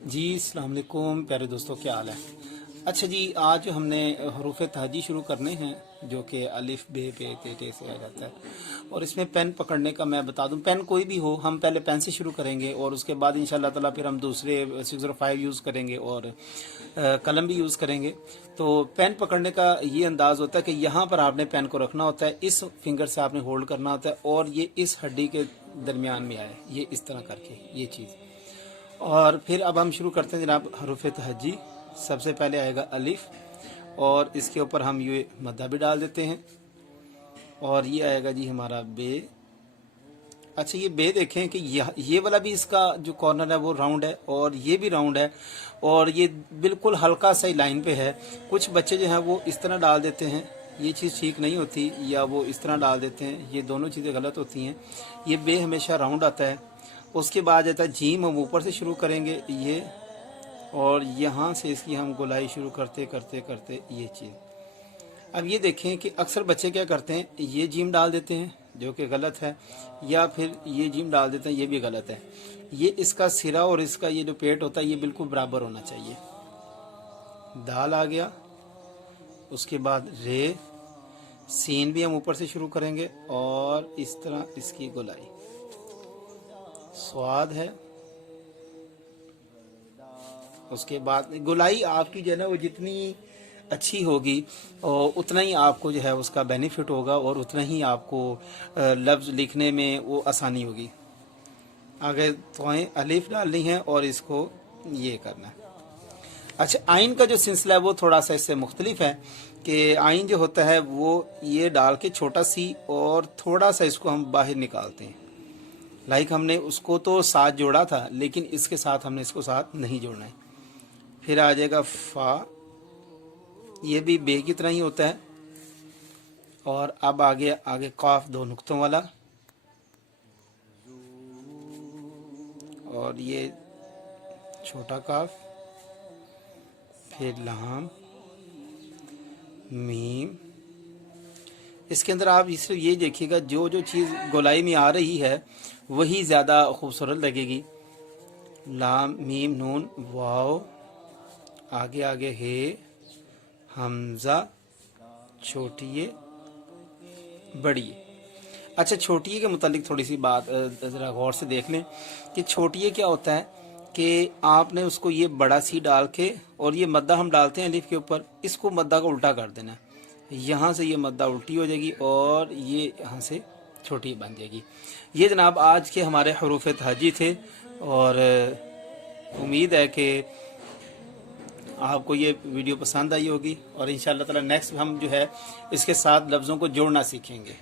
जी अस्सलाम वालेकुम प्यारे दोस्तों, क्या हाल है। अच्छा जी, आज हमने हरूफ तहजी शुरू करने हैं जो कि अलिफ बे पे ते टे से आ जाता है। और इसमें पेन पकड़ने का मैं बता दूं, पेन कोई भी हो, हम पहले पेन से शुरू करेंगे और उसके बाद इंशाल्लाह ताला फिर हम दूसरे 605 यूज़ करेंगे और कलम भी यूज़ करेंगे। तो पेन पकड़ने का ये अंदाज़ होता है कि यहाँ पर आपने पेन को रखना होता है, इस फिंगर से आपने होल्ड करना होता है और ये इस हड्डी के दरमियान में आए, ये इस तरह करके ये चीज़। और फिर अब हम शुरू करते हैं जनाब हरूफ तहजी। सबसे पहले आएगा अलिफ और इसके ऊपर हम ये मद्दा भी डाल देते हैं और ये आएगा जी हमारा बे। अच्छा, ये बे देखें कि ये वाला भी इसका जो कॉर्नर है वो राउंड है और ये भी राउंड है और ये बिल्कुल हल्का सा लाइन पे है। कुछ बच्चे जो हैं वो इस तरह डाल देते हैं, ये चीज़ ठीक नहीं होती, या वो इस तरह डाल देते हैं, ये दोनों चीज़ें गलत होती हैं। ये बे हमेशा राउंड आता है। उसके बाद आता है जीम, हम ऊपर से शुरू करेंगे ये, और यहाँ से इसकी हम गोलाई शुरू करते करते करते ये चीज़। अब ये देखें कि अक्सर बच्चे क्या करते हैं, ये जीम डाल देते हैं जो कि गलत है, या फिर ये जीम डाल देते हैं, ये भी गलत है। ये इसका सिरा और इसका ये जो पेट होता है ये बिल्कुल बराबर होना चाहिए। दाल आ गया, उसके बाद रे, सीन भी हम ऊपर से शुरू करेंगे और इस तरह इसकी गोलाई। स्वाद है, उसके बाद गोलाई आपकी जो है ना वो जितनी अच्छी होगी और उतना ही आपको जो है उसका बेनिफिट होगा और उतना ही आपको लफ्ज़ लिखने में वो आसानी होगी। आगे तो अलिफ डालनी है और इसको ये करना है। अच्छा, आइन का जो सिलसिला है वो थोड़ा सा इससे मुख्तलिफ है कि आइन जो होता है वो ये डाल के छोटा सी और थोड़ा सा इसको हम बाहर निकालते हैं। लाइक हमने उसको तो साथ जोड़ा था लेकिन इसके साथ हमने इसको साथ नहीं जोड़ना है। फिर आ जाएगा फा, ये भी बे की तरह ही होता है। और अब आगे काफ, दो नुक्तों वाला, और ये छोटा काफ, फिर लाम, मीम। इसके अंदर आप इस ये देखिएगा जो जो चीज़ गोलाई में आ रही है वही ज़्यादा खूबसूरत लगेगी। लाम, मीम, नून, वाव, आगे हे, हमज़ा, छोटी बड़ी। अच्छा, छोटी के मुतालिक थोड़ी सी बात ज़रा गौर से देख लें कि छोटी क्या होता है कि आपने उसको ये बड़ा सी डाल के और ये मद्दा हम डालते हैं अलिफ के ऊपर, इसको मद्दा को उल्टा कर देना है। यहाँ से ये मद्दा उल्टी हो जाएगी और ये यहाँ से छोटी बन जाएगी। ये जनाब आज के हमारे हरूफ तहजी थे और उम्मीद है कि आपको ये वीडियो पसंद आई होगी और इंशाअल्लाह ताला नेक्स्ट हम जो है इसके साथ लफ्ज़ों को जोड़ना सीखेंगे।